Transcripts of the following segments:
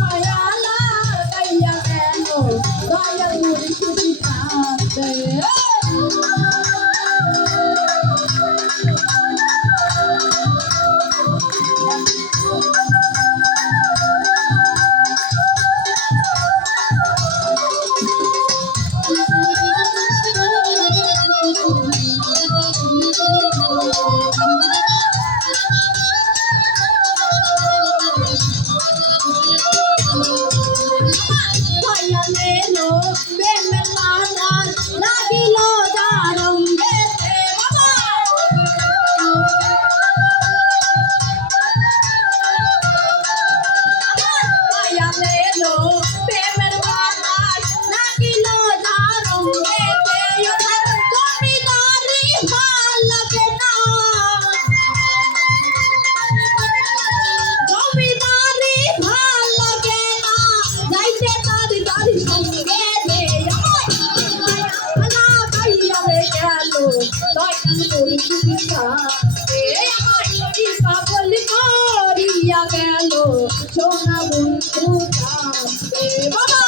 মায়ালা গাইয়া গেল দয়াল মুর্শিদি কাঁদে দয়ালেরও প্রেমের বাজার লাগিল যারঙ্গেতে বাবা দয়ালেরও প্রেমের বাজার লাগিল যারঙ্গেতে জমিদারি ভাল লাগে না জমিদারি ভাল লাগে না যাইতে তারি তারি সঙ্গে রে মায়ালা গাইয়া রে গেল দয়াল মুর্শিদি কাঁদে আমায় কি পাগল করিয়া গেল সোনা বন্ধু কাঁদে বাবা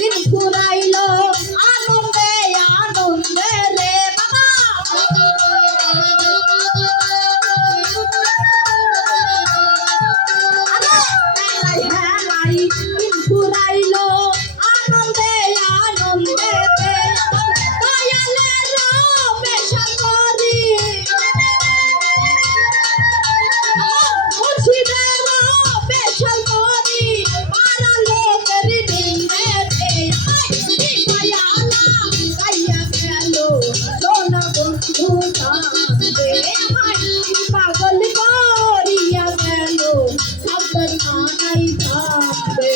দিন ফুরাইল আনন্দে আনন্দে রে বাবা হেলাই দিন ফুরাইল আনন্দে আনন্দে রে দয়ালের বেশা করি মুর্শিদের বেশা করি পাড়া লোকের নিন্দে মায়ালা গাইয়া গেল সোনা বন্ধু কাঁদে আমায় পাগল করিয়া গেল শব্দের মানাই কাঁদে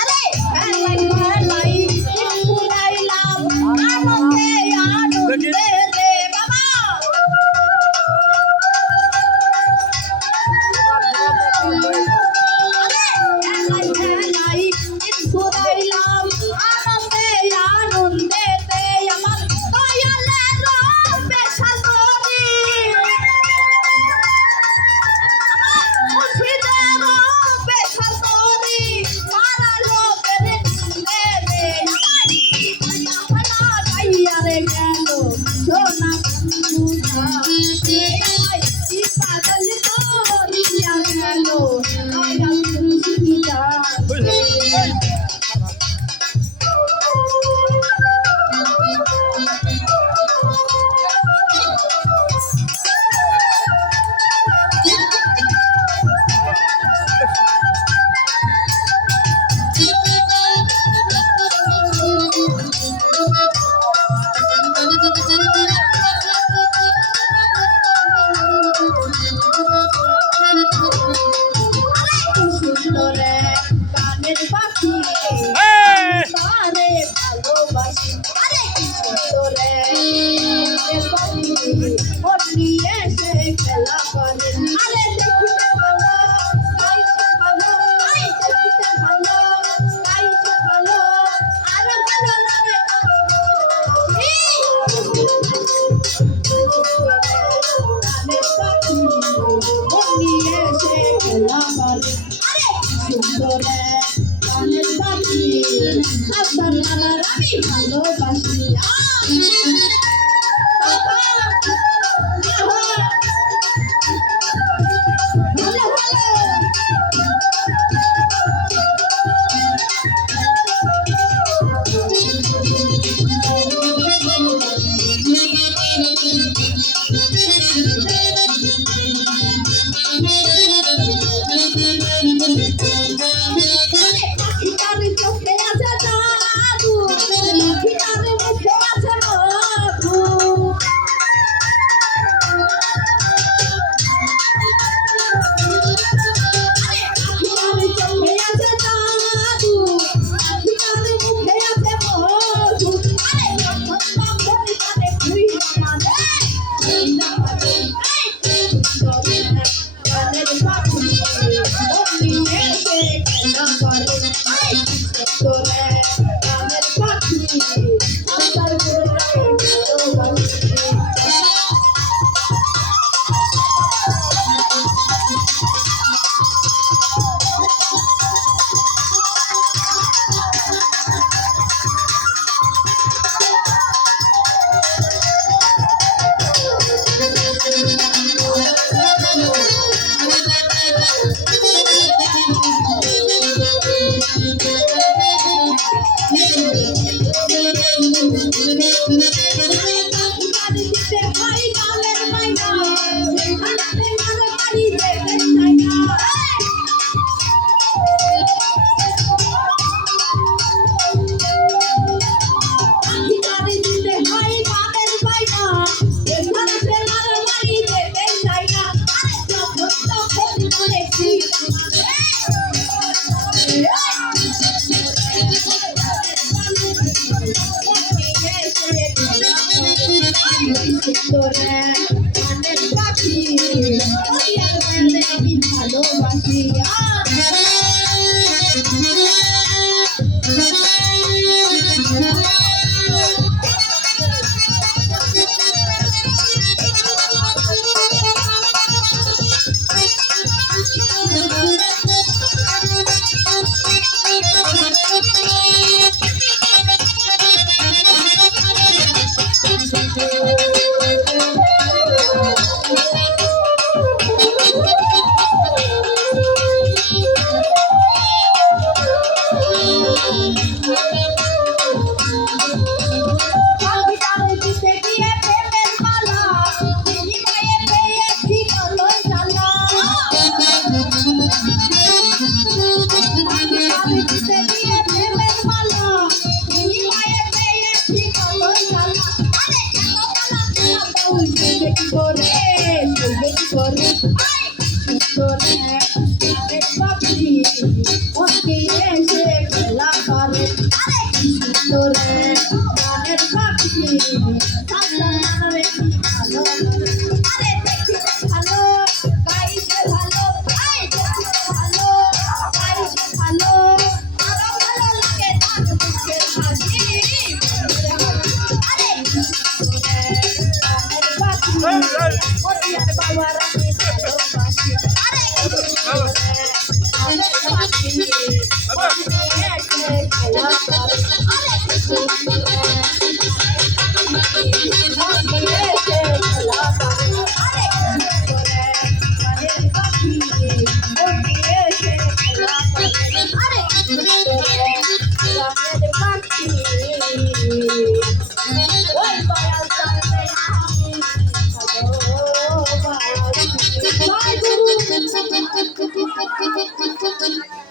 আরে খেলাই খেলাই ফুরাইলাম আনন্দে আনন্দে রে বাবা আরে খেলাই খেলাই ফুরাইলাম আনন্দে আনন্দে তে আমার দয়ালের বেশা নদী মুর্শিদের বেশা নদী পাড়া লোকের নিন্দে রে আমার ভাইয়া রে গেল সোনা বন্ধুরা এই পাগল করিয়া গেল দয়াল মুর্শিদা সুন্দরে গানের পাখি তারে ভালোবাসি আরে কি সুন্দরে গানের পাখি ওর নিয়ে সে খেলা করে আরে দেখিতে ভালো গাইতে ভালো আরে দেখিতে ভালো গাইতে ভালো আরো ভালো লাগে গানের পাখি ওর নিয়ে সে খেলা করে সুন্দরে গানের পাখি আপনার আমার আমি ভালোবাসি ভালো ভালো পাখিটার চোখে আছে জাদু পাখিটার মুখে আছে মধু পাখিটার চোখে আছে জাদু পাখিটার মুখে আছে মধু আরে যখন তখন তারে তুই মানে গানের পাখি ওর নিয়ে সে খেলা করে তোরে গানের পাখি আমার ভালোবাসি তোরে গানের পাখি আমি ভালোবাসি রে ভালো আরে দেখতে ভালো গাইতে ভালো আই দেখতে ভালো গাইতে ভালো আরো ভালো লাগে তার মুখের হাসি আরে বাকি ওরে আর বাবার আমি ভালোবাসি আরে বাকি Bye, Guru.